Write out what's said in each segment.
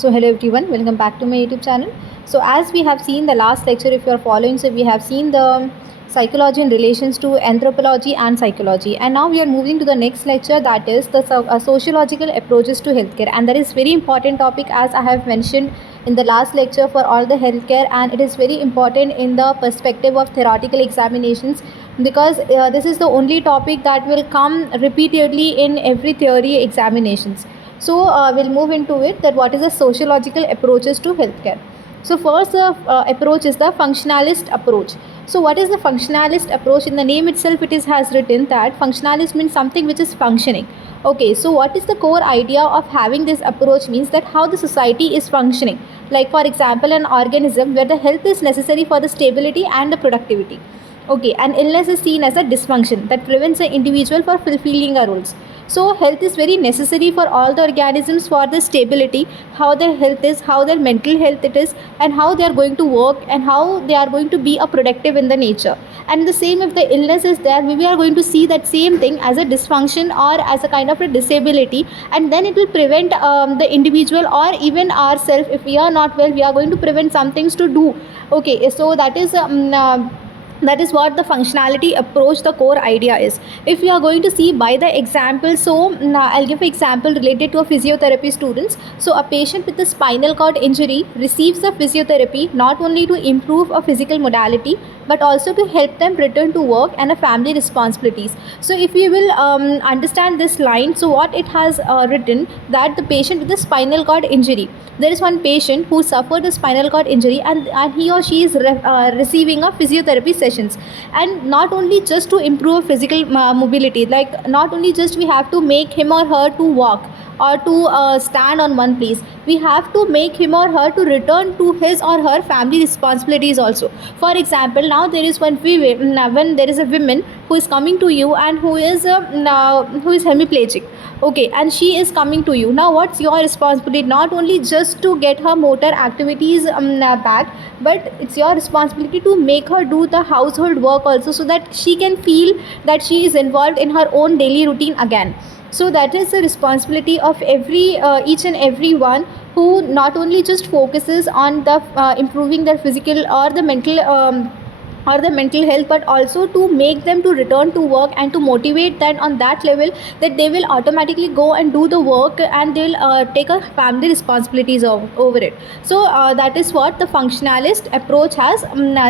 So hello everyone, welcome back to my YouTube channel. So as we have seen the last lecture, if you are following, so we have seen the psychology in relations to anthropology and psychology, and now we are moving to the next lecture, that is the sociological approaches to healthcare, and that is very important topic as I have mentioned in the last lecture for all the healthcare, and it is very important in the perspective of theoretical examinations because this is the only topic that will come repeatedly in every theory examinations. So we'll move into it, that what is the sociological approaches to healthcare. So first approach is the functionalist approach. So what is the functionalist approach? In the name itself it is has written that functionalist means something which is functioning. Okay, so what is the core idea of having this approach means that how the society is functioning. Like for example, an organism where the health is necessary for the stability and the productivity. Okay, and illness is seen as a dysfunction that prevents an individual for fulfilling a roles. So health is very necessary for all the organisms for the stability, how their health is, how their mental health it is, and how they are going to work and how they are going to be a productive in the nature. And the same, if the illness is there, we are going to see that same thing as a dysfunction or as a kind of a disability, and then it will prevent the individual or even ourselves. If we are not well, we are going to prevent some things to do. Okay, so that is what the functionality approach, the core idea is. If you are going to see by the example, so now I'll give an example related to a physiotherapy students. So a patient with a spinal cord injury receives a physiotherapy not only to improve a physical modality but also to help them return to work and a family responsibilities. So if you will understand this line, so what it has written, that the patient with a spinal cord injury, there is one patient who suffered a spinal cord injury, and he or she is receiving a physiotherapy sessions, and not only just to improve physical mobility, like not only just we have to make him or her to walk or to stand on one place, we have to make him or her to return to his or her family responsibilities also. For example, now there is one when there is a woman who is coming to you and who is hemiplegic. Okay, and she is coming to you. Now what's your responsibility? Not only just to get her motor activities back, but it's your responsibility to make her do the household work also, so that she can feel that she is involved in her own daily routine again. So that is the responsibility of every each and every one, who not only just focuses on the improving their physical or the mental health, but also to make them to return to work and to motivate them on that level, that they will automatically go and do the work and they will take a family responsibilities over it. So that is what the functionalist approach has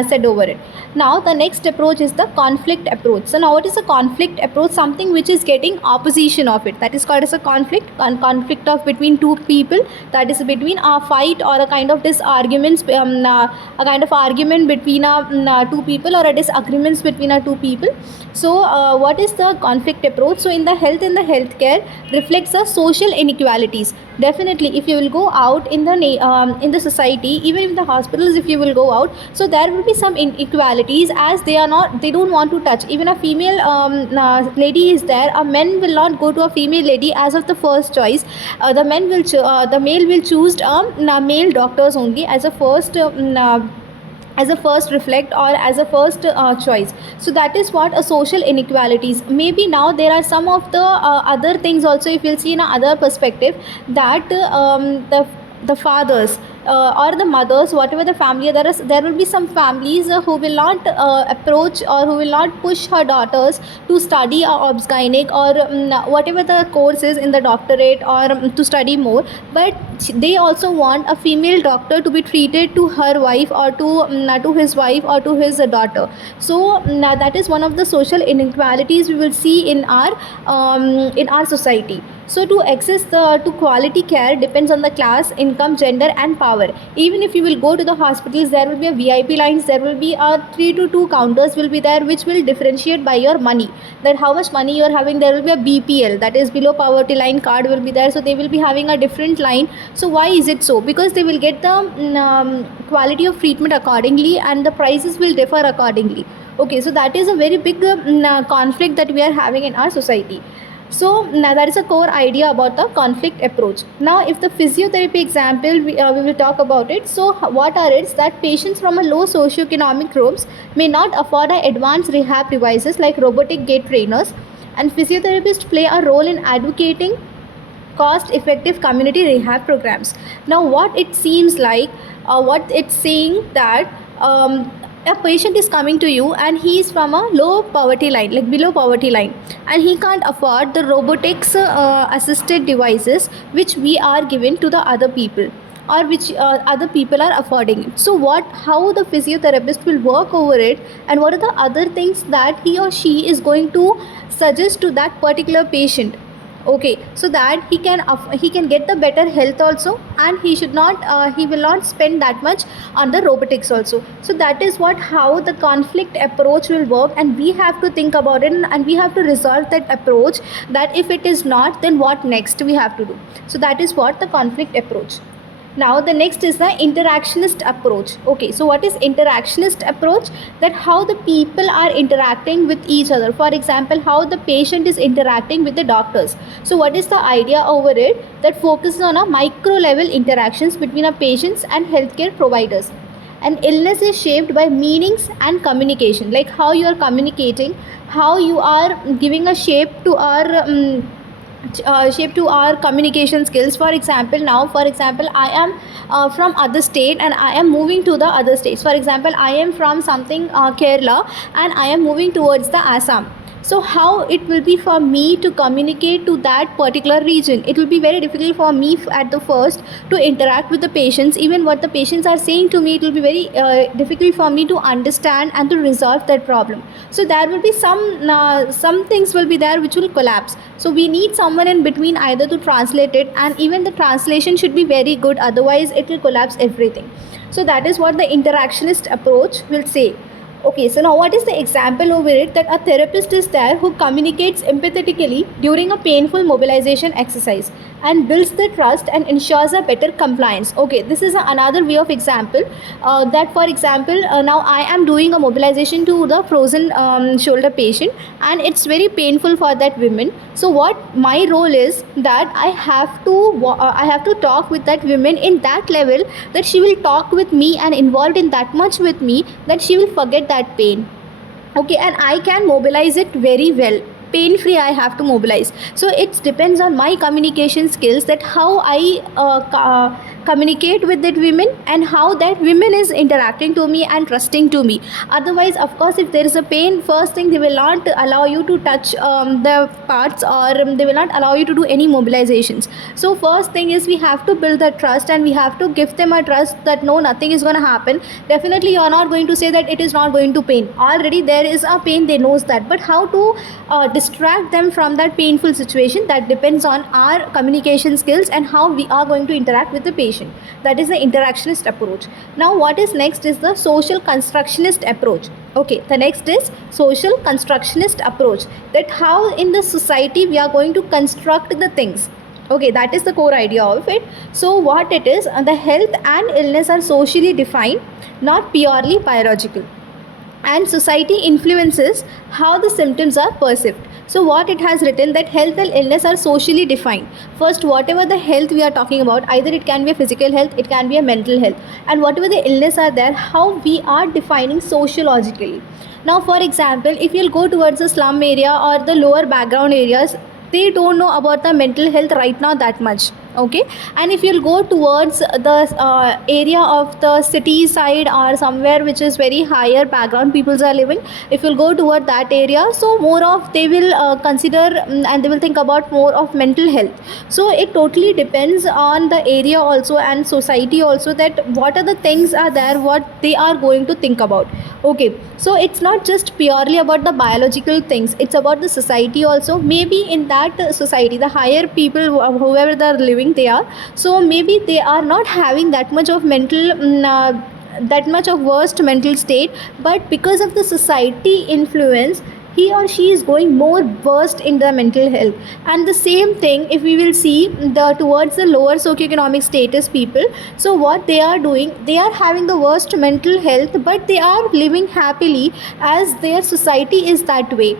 said over it. Now the next approach is the conflict approach. So now what is a conflict approach? Something which is getting opposition of it, that is called as a conflict. Conflict of between two people, that is between a fight or a kind of disarguments, a kind of argument between two people, or a disagreements between two people. So what is the conflict approach? So in the healthcare reflects the social inequalities. Definitely, if you will go out in the society, even in the hospitals, if you will go out, so there will be some inequalities, as they don't want to touch. Even a female lady is there, a men will not go to a female lady as of the first choice. The male will choose male doctors only as a first reflect, or as a first choice. So that is what a social inequalities. Maybe now there are some of the other things also, if you'll see in another perspective, that the fathers or the mothers, whatever the family, there will be some families who will not approach, or who will not push her daughters to study obs gynec, or whatever the course is in the doctorate, or to study more, but they also want a female doctor to be treated to her wife, or to his wife, or to his daughter. So that is one of the social inequalities we will see in our society. So to access to quality care depends on the class, income, gender and power. Even if you will go to the hospitals, there will be a VIP lines, there will be a 3 to 2 counters will be there, which will differentiate by your money, that how much money you are having. There will be a BPL, that is below poverty line card will be there, so they will be having a different line. So why is it so? Because they will get the quality of treatment accordingly, and the prices will differ accordingly. Okay, so that is a very big conflict that we are having in our society. So now that is a core idea about the conflict approach. Now if the physiotherapy example, we will talk about it. So what are it? That patients from a low socioeconomic groups may not afford advanced rehab devices like robotic gait trainers, and physiotherapists play a role in advocating cost effective community rehab programs. Now what it seems like, what it's saying that a patient is coming to you and he is from a low poverty line, like below poverty line, and he can't afford the robotics assisted devices which we are given to the other people, or which other people are affording it. So what, how the physiotherapist will work over it, and what are the other things that he or she is going to suggest to that particular patient, okay, so that he can get the better health also, and he should not he will not spend that much on the robotics also. So that is what, how the conflict approach will work, and we have to think about it, and we have to resolve that approach, that if it is not, then what next we have to do. So that is what the conflict approach. Now the next is the interactionist approach. Okay, so what is interactionist approach? That how the people are interacting with each other. For example, how the patient is interacting with the doctors. So what is the idea over it? That focuses on a micro level interactions between a patients and healthcare providers. And illness is shaped by meanings and communication, like how you are communicating, how you are giving a shape to our communication skills. For example, now for example, I am from other state and I am moving to the other states. For example, I am from something Kerala, and I am moving towards the Assam. So how it will be for me to communicate to that particular region? It will be very difficult for me at the first to interact with the patients. Even what the patients are saying to me, it will be very difficult for me to understand and to resolve that problem. So there will be some things will be there which will collapse. So we need someone in between either to translate it, and even the translation should be very good, otherwise it will collapse everything. So that is what the interactionist approach will say. Okay, so now what is the example over it? That a therapist is there who communicates empathetically during a painful mobilization exercise and builds the trust and ensures a better compliance. Okay, this is another way of example. That for example, now I am doing a mobilization to the frozen shoulder patient, and it's very painful for that woman. So what my role is, that I have to talk with that woman in that level, that she will talk with me and involved in that much with me, that she will forget that pain. Okay, and I can mobilize it very well, pain free. I have to mobilize. So it depends on my communication skills, that how I communicate with that women, and how that women is interacting to me and trusting to me. Otherwise, of course, if there is a pain, first thing, they will not allow you to touch the parts, or they will not allow you to do any mobilizations. So first thing is, we have to build that trust, and we have to give them a trust that no, nothing is going to happen. Definitely you are not going to say that it is not going to pain. Already there is a pain, they knows that. But how to distract them from that painful situation, that depends on our communication skills and how we are going to interact with the patient. That is the interactionist approach. Now what is next is the social constructionist approach. Okay, the next is social constructionist approach, that how in the society we are going to construct the things. Okay, that is the core idea of it. So what it is, the health and illness are socially defined, not purely biological, and society influences how the symptoms are perceived. So what it has written, that health and illness are socially defined. First, whatever the health we are talking about, either it can be a physical health, it can be a mental health, and whatever the illness are there, how we are defining sociologically. Now for example, if you'll go towards the slum area or the lower background areas, they don't know about the mental health right now that much. Okay, and if you'll go towards the area of the city side, or somewhere which is very higher background peoples are living, if you'll go toward that area, so more of they will consider and they will think about more of mental health. So it totally depends on the area also and society also, that what are the things are there, what they are going to think about. Okay, so it's not just purely about the biological things, it's about the society also. Maybe in that society, the higher people, whoever they are living, they are, so maybe they are not having that much of mental that much of worst mental state, but because of the society influence, he or she is going more worst in the mental health. And the same thing, if we will see the towards the lower socioeconomic status people, so what they are doing, they are having the worst mental health, but they are living happily as their society is that way.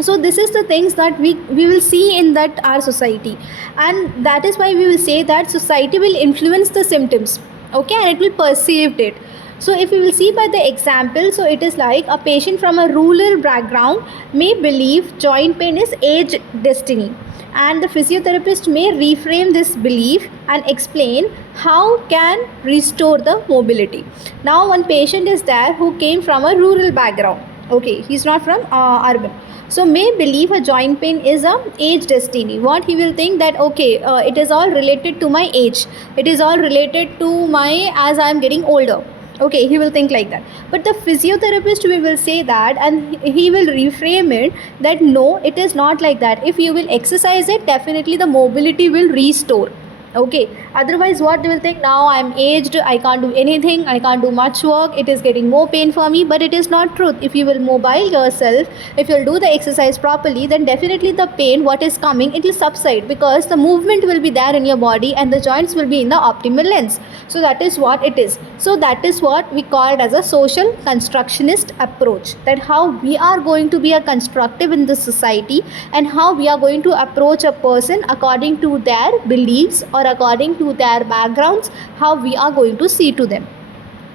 So this is the things that we will see in that our society, and that is why we will say that society will influence the symptoms. Okay, and it will perceive it. So if you will see by the example, so it is like a patient from a rural background may believe joint pain is age destiny, and the physiotherapist may reframe this belief and explain how can restore the mobility. Now one patient is there who came from a rural background, okay, he's not from urban, so may believe a joint pain is a age destiny. What he will think that okay, it is all related to my age, it is all related to my, as I am getting older, okay, he will think like that. But the physiotherapist, we will say that, and he will reframe it that no, it is not like that. If you will exercise it, definitely the mobility will restore, okay. Otherwise what they will think, now I'm aged, I can't do anything, I can't do much work, it is getting more pain for me. But it is not truth. If you will mobile yourself, if you'll do the exercise properly, then definitely the pain what is coming, it will subside, because the movement will be there in your body and the joints will be in the optimal length. So that is what it is. So that is what we call it as a social constructionist approach, that how we are going to be a constructive in the society, and how we are going to approach a person according to their beliefs or according to their backgrounds, how we are going to see to them.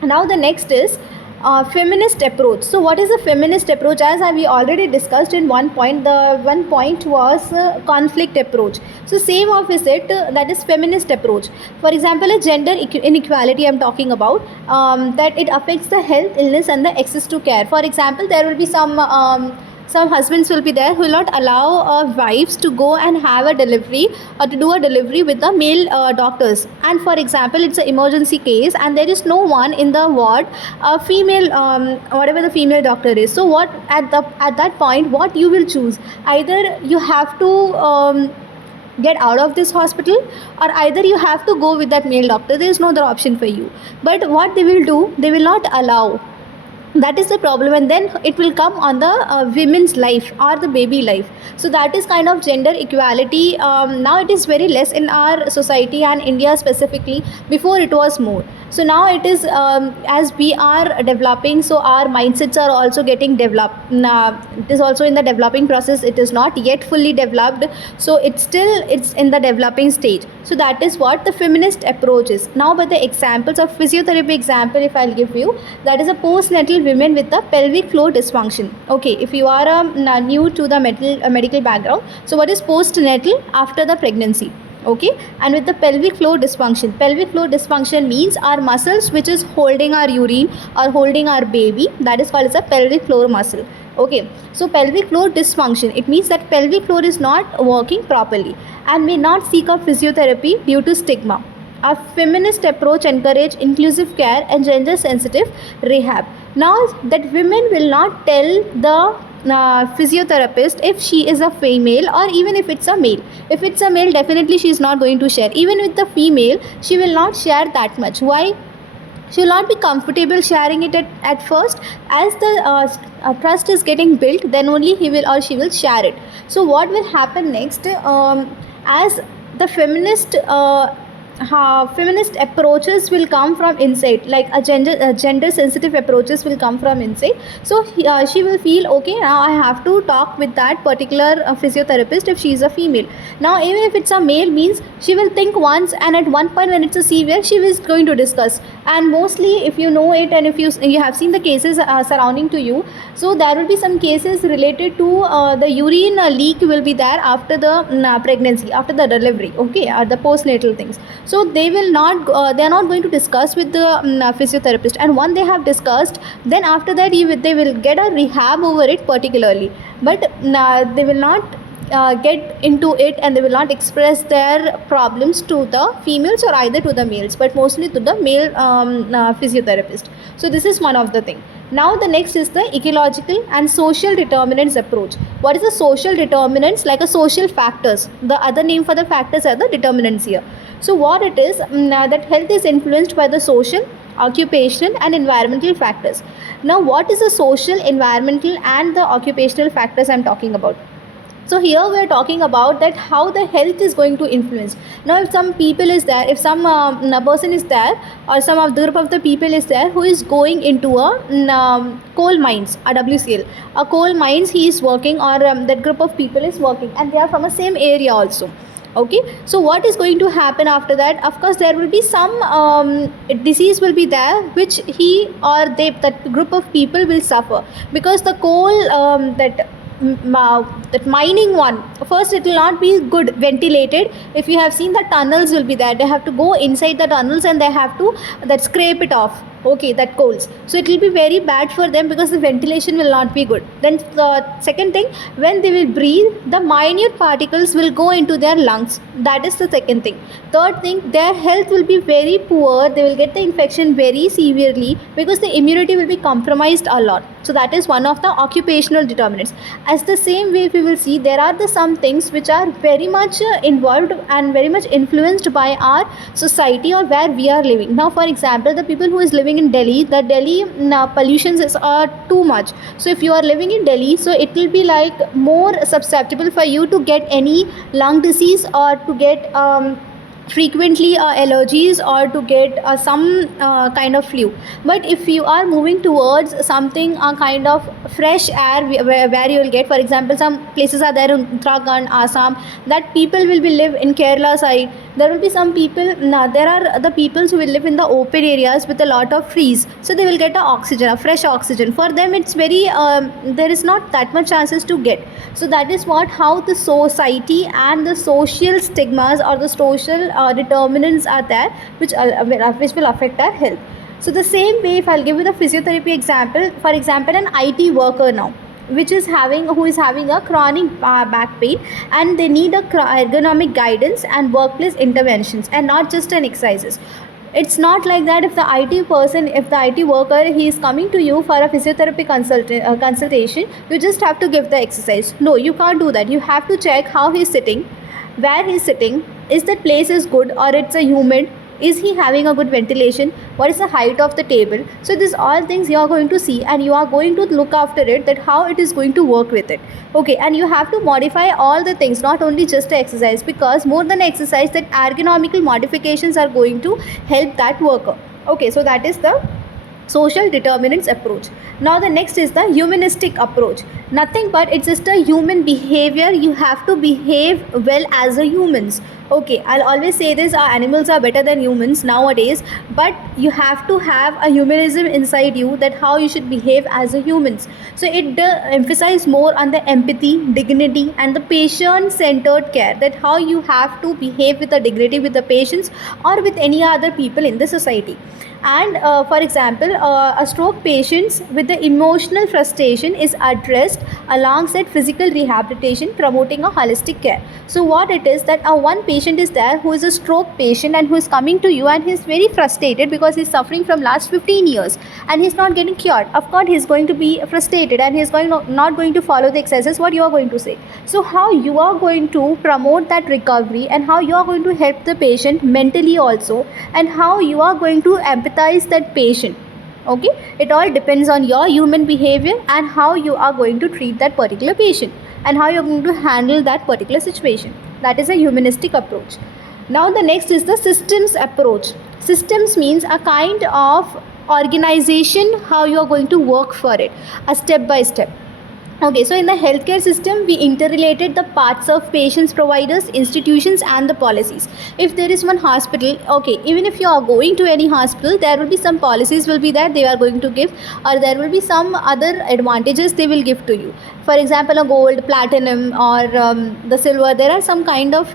Now the next is feminist approach. So what is a feminist approach? As we already discussed in one point, the one point was conflict approach. So same opposite, that is feminist approach. For example, a gender inequality I'm talking about, that it affects the health, illness and the access to care. For example, there will be some husbands will be there who will not allow wives to go and have a delivery or to do a delivery with the male doctors. And for example, it's an emergency case and there is no one in the ward, a female, whatever the female doctor is. So what at that point, what you will choose? Either you have to get out of this hospital, or either you have to go with that male doctor. There is no other option for you. But what they will do, they will not allow. That is the problem, and then it will come on the women's life or the baby life. So that is kind of gender equality. Now it is very less in our society and India specifically. Before it was more. So now it is, as we are developing, so our mindsets are also getting developed. It is also in the developing process. It is not yet fully developed, so it's in the developing stage. So that is what the feminist approach is. Now by the examples of physiotherapy example, if I'll give you, that is a postnatal women with the pelvic floor dysfunction. Okay, if you are new to the medical background, so what is postnatal? After the pregnancy. Okay, and with the pelvic floor dysfunction means our muscles which is holding our urine or holding our baby, that is called as a pelvic floor muscle. Okay, so pelvic floor dysfunction, it means that pelvic floor is not working properly and may not seek a physiotherapy due to stigma. A feminist approach encourage inclusive care and gender sensitive rehab. Now that women will not tell the physiotherapist if she is a female or even if it's a male. If it's a male, definitely she is not going to share. Even with the female, she will not share that much. Why? She will not be comfortable sharing it at first. As the trust is getting built, then only he will or she will share it. So what will happen next, as the feminist approaches will come from inside, like a gender sensitive approaches will come from inside. So she will feel okay, now I have to talk with that particular physiotherapist if she is a female. Now even if it's a male, means she will think once, and at one point when it's a severe, she is going to discuss. And mostly if you know it, and if you have seen the cases surrounding to you, so there will be some cases related to the urine leak will be there after the pregnancy, after the delivery, okay, or the postnatal things. So they will not they are not going to discuss with the physiotherapist, and once they have discussed, then after that they will get a rehab over it particularly. But they will not get into it, and they will not express their problems to the females or either to the males, but mostly to the male physiotherapist. So this is one of the thing. Now the next is the ecological and social determinants approach. What is the social determinants? Like a social factors. The other name for the factors are the determinants here. So what it is, that health is influenced by the social, occupational and environmental factors. Now what is the social, environmental and the occupational factors I'm talking about? So here we are talking about that how the health is going to influence. Now if some people is there, if some person is there, or some of the group of the people is there who is going into a coal mines, a WCL, a coal mines he is working, or that group of people is working, and they are from the same area also. Okay, so what is going to happen after that? Of course there will be some disease will be there which he or they, that group of people will suffer, because the coal that mining one, first it will not be good ventilated. If you have seen, the tunnels will be there, they have to go inside the tunnels and they have to that scrape it off, okay, that coals, so it will be very bad for them because the ventilation will not be good. Then the second thing, when they will breathe, the minute particles will go into their lungs, that is the second thing. Third thing, their health will be very poor, they will get the infection very severely because the immunity will be compromised a lot. So that is one of the occupational determinants. As the same way, if we will see, there are the some things which are very much involved and very much influenced by our society or where we are living. Now for example, the people who is living in Delhi, the Delhi pollution is too much. So if you are living in Delhi, so it will be like more susceptible for you to get any lung disease or to get frequently allergies or to get some kind of flu. But if you are moving towards something kind of fresh air where you will get, for example, some places are there in Uttarakhand, Assam, that people will be live in Kerala side, there will be some people, there are the peoples who will live in the open areas with a lot of trees, so they will get a oxygen, a fresh oxygen. For them it's very there is not that much chances to get. So that is what, how the society and the social stigmas or the social determinants are there which will affect our health. So the same way, if I'll give you the physiotherapy example, for example, an IT worker now, which is having, who is having a chronic back pain, and they need a ergonomic guidance and workplace interventions and not just an exercises. It's not like that. If the IT person, if the IT worker, he is coming to you for a physiotherapy consultation, you just have to give the exercise. No, you can't do that. You have to check how he's sitting, where he's sitting, is that place is good or it's a humid, is he having a good ventilation, what is the height of the table. So these all things you are going to see, and you are going to look after it, that how it is going to work with it. Okay, and you have to modify all the things, not only just the exercise, because more than exercise, that ergonomical modifications are going to help that worker. Okay, so that is the social determinants approach. Now the next is the humanistic approach. Nothing but it's just a human behavior. You have to behave well as a humans. Okay, I'll always say this, our animals are better than humans nowadays, but you have to have a humanism inside you, that how you should behave as a humans. So it emphasize more on the empathy, dignity and the patient centered care, that how you have to behave with the dignity with the patients or with any other people in the society. And for example, a stroke patients with the emotional frustration is addressed alongside physical rehabilitation, promoting a holistic care. So what it is, that one patient is there who is a stroke patient and who is coming to you and he is very frustrated because he is suffering from last 15 years and he is not getting cured. Of course he is going to be frustrated and he is not going to follow the exercises what you are going to say. So how you are going to promote that recovery, and how you are going to help the patient mentally also, and how you are going to empathize that patient. Okay, it all depends on your human behavior and how you are going to treat that particular patient and how you are going to handle that particular situation. That is a humanistic approach. Now the next is the systems approach. Systems means a kind of organization, how you are going to work for it, a step by step. Okay, so in the healthcare system, we interrelated the parts of patients, providers, institutions and the policies. If there is one hospital, okay, even if you are going to any hospital, there will be some policies will be there they are going to give, or there will be some other advantages they will give to you. For example, a gold, platinum or the silver, there are some kind of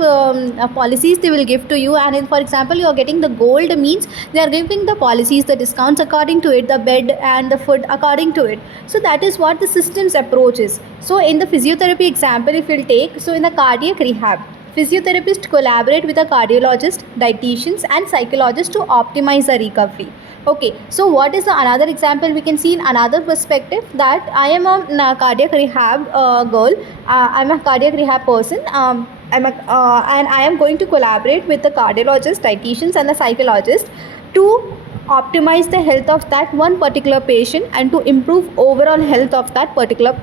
policies they will give to you. And in, for example, you are getting the gold means they are giving the policies, the discounts according to it, the bed and the food according to it. So that is what the systems approach is. So in the physiotherapy example, if you'll take, so in the cardiac rehab, physiotherapists collaborate with a cardiologist, dietitians and psychologists to optimize the recovery. Okay, so what is the another example we can see in another perspective, that I am a cardiac rehab girl, I'm a cardiac rehab person, and I am going to collaborate with the cardiologist, dietitians and the psychologist to optimize the health of that one particular patient and to improve overall health of that particular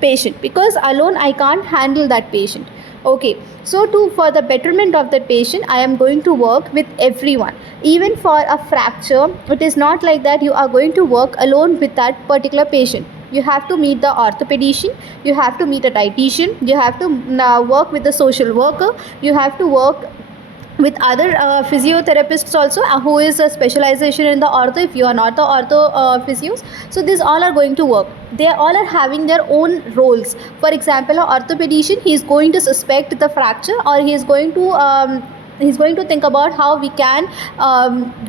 patient, because alone I can't handle that patient. Okay, so for the betterment of that patient, I am going to work with everyone. Even for a fracture, it is not like that you are going to work alone with that particular patient. you have to meet the orthopedician, you have to meet a dietitian, you have to work with the social worker, you have to work with other physiotherapists also, who is a specialization in the ortho if you are not the ortho physios. So these all are going to work. They all are having their own roles. For example, an orthopedician, he is going to suspect the fracture, or he is going to he's going to think about how we can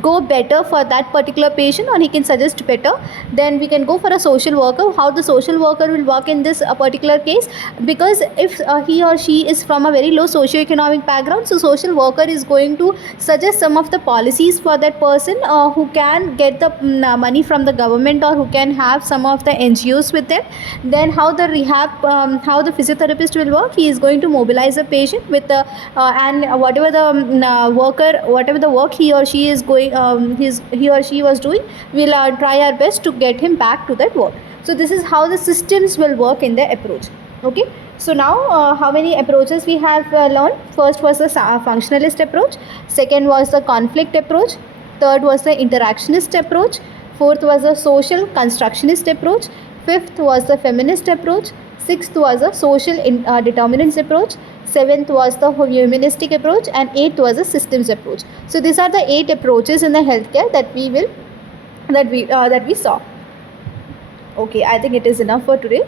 go better for that particular patient, or he can suggest better. Then we can go for a social worker, how the social worker will work in this particular case, because if he or she is from a very low socioeconomic background, so social worker is going to suggest some of the policies for that person who can get the money from the government, or who can have some of the NGOs with them. Then how the rehab, how the physiotherapist will work, he is going to mobilize a patient with the and whatever the worker, whatever the work he or she is going, he or she was doing, we'll try our best to get him back to that work. So this is how the systems will work in the approach. Okay, so now how many approaches we have learned? First was the functionalist approach, second was the conflict approach, third was the interactionist approach, fourth was the social constructionist approach, fifth was the feminist approach, sixth was the social determinants approach, seventh was the humanistic approach, and eighth was the systems approach. So these are the 8 approaches in the healthcare that we saw. Okay, I think it is enough for today.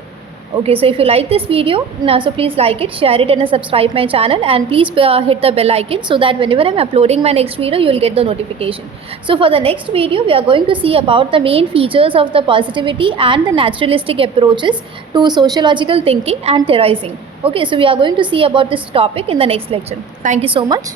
Okay, so if you like this video, so please like it, share it, and subscribe my channel, and please hit the bell icon, so that whenever I'm uploading my next video, you will get the notification. So for the next video, we are going to see about the main features of the positivity and the naturalistic approaches to sociological thinking and theorizing. Okay, so we are going to see about this topic in the next lecture. Thank you so much.